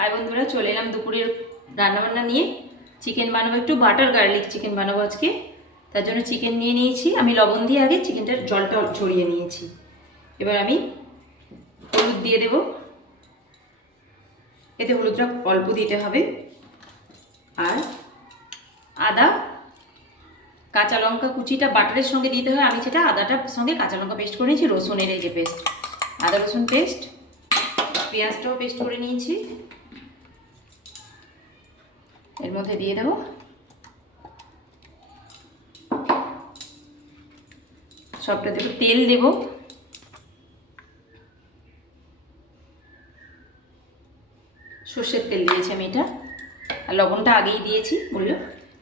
High বন্ধুরা, চলে এলাম দুপুরের রান্নাবান্না নিয়ে। চিকেন বানাবো, একটু বাটার গার্লিক চিকেন বানাবো আজকে। তার জন্য চিকেন নিয়ে নিয়েছি আমি, লবণ দিয়ে আগে চিকেনটার জলটা ছড়িয়ে নিয়েছি। এবার আমি হলুদ দিয়ে দেব, এতে হলুদটা অল্প দিতে হবে। আর আদা, কাঁচা লঙ্কা কুচিটা বাটারের সঙ্গে দিতে হয়, আমি সেটা আদাটার সঙ্গে কাঁচা লঙ্কা পেস্ট করে নিয়েছি, রসুনের এই যে পেস্ট, আদা রসুন পেস্ট, পেঁয়াজটাও পেস্ট করে নিয়েছি। এর মধ্যে দিয়ে দেব সবটা, দেবো তেল, দেব সর্ষের তেল দিয়েছি আমি এটা, আর লবণটা আগেই দিয়েছি বললো।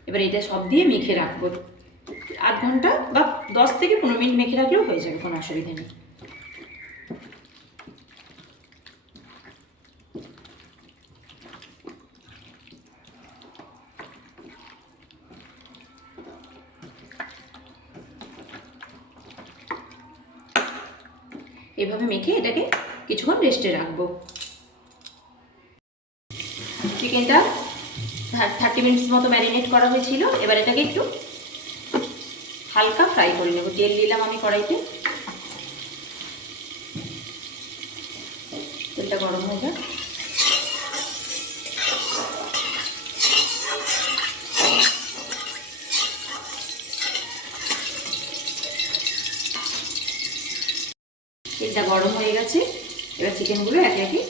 এবার এটা সব দিয়ে মেখে রাখবো, আধ ঘন্টা বা 10 থেকে 15 মিনিট মেখে রাখলেও হয়ে যাবে, কোনো অসুবিধা নেই। এভাবে মেখে এটাকে কিছুক্ষণ রেস্টে রাখবো। চিকেনটা 30 মিনিটস মতো ম্যারিনেট করা হয়েছিল। এবার এটাকে একটু হালকা ফ্রাই করে নেব। তেল দিলাম আমি কড়াইতে, তেলটা গরম হয়ে যাক। তেলটা গরম হয়ে গেছে, এবার চিকেনগুলো একে একে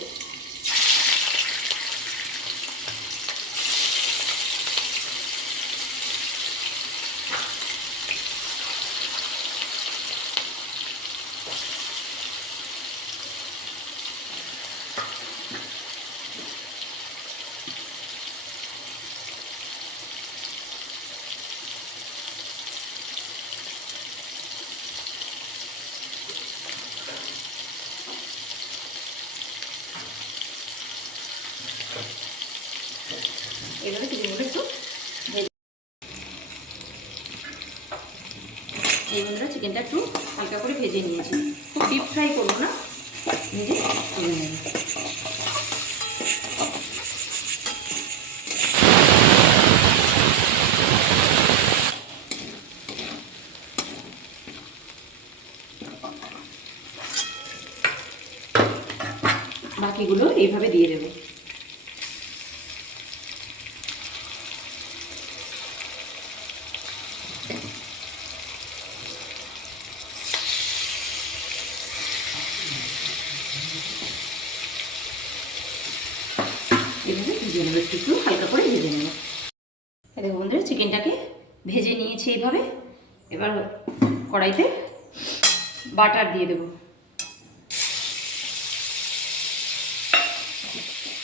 এভাবে চিকেনগুলো একটু ভেজে। এই বন্ধুরা, চিকেনটা একটু হালকা করে ভেজে নিয়েছি, খুব ডিপ ফ্রাই করবো না, ভেজে তুলে নেব। বাকিগুলো এইভাবে দিয়ে দেবো। এভাবে ভেজে নেবো, একটু হালকা করে ভেজে নেব। দেখো বন্ধুরা, চিকেনটাকে ভেজে নিয়েছি এইভাবে। এবার কড়াইতে বাটার দিয়ে দেবো।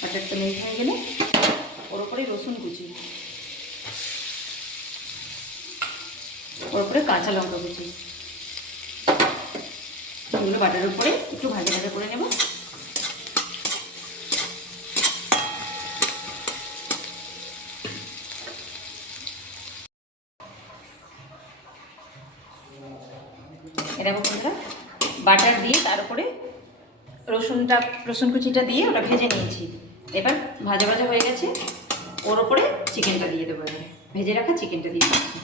বাটারটা মেল্ট হয়ে গেলে ওর উপরে রসুন কুচি, ওর উপরে কাঁচা লঙ্কা কুচি, এগুলো বাটারের উপরে একটু ভাজা ভাজা করে নেব। এরকম বন্ধুরা, বাটার দিয়ে তার উপরে রসুন কুচিটা দিয়ে ওটা ভেজে নিয়েছি। এবার ভাজা ভাজা হয়ে গেছে, ওর ওপরে চিকেনটা দিয়ে দেবো। এবারে ভেজে রাখা চিকেনটা দিয়ে দিচ্ছি।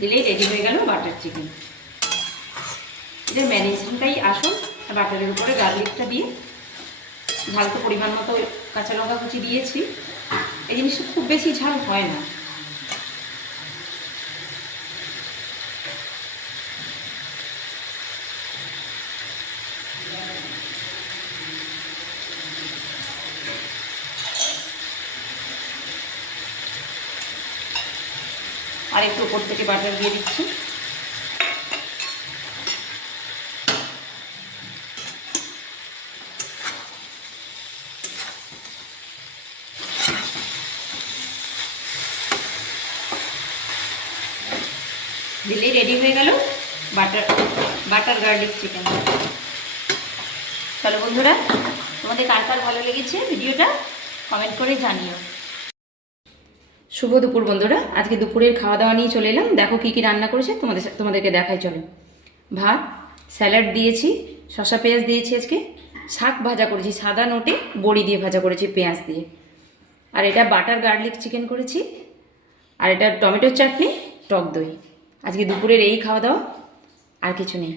দিলেই রেডি হয়ে গেল বাটার চিকেন। এটার ম্যারিনেশনটাই আসল। বাটারের উপরে গার্লিকটা দিয়ে, ঝাল তো পরিমাণ মতো কাঁচা লঙ্কা কুচি দিয়েছি, এই জিনিসটা খুব বেশি ঝাল হয় না। আর একটু উপর থেকে বাটার দিয়ে দিচ্ছি। দিলেই রেডি হয়ে গেল বাটার গার্লিক চিকেন। চলো বন্ধুরা, তোমার তোমাদের কার কার ভালো লেগেছে ভিডিওটা কমেন্ট করে জানিও। শুভ দুপুর বন্ধুরা, আজকে দুপুরের খাওয়া দাওয়া নিয়ে চলে এলাম। দেখো কী কী রান্না করেছে তোমাদেরকে দেখাই চলো। ভাত, স্যালাড দিয়েছি, শসা পেঁয়াজ দিয়েছি, আজকে শাক ভাজা করেছি, সাদা নোটে বড়ি দিয়ে ভাজা করেছি পেঁয়াজ দিয়ে, আর এটা বাটার গার্লিক চিকেন করেছি, আর এটা টমেটোর চাটনি, টক দই। আজকে দুপুরের এই খাওয়া দাওয়া, আর কিছু নেই।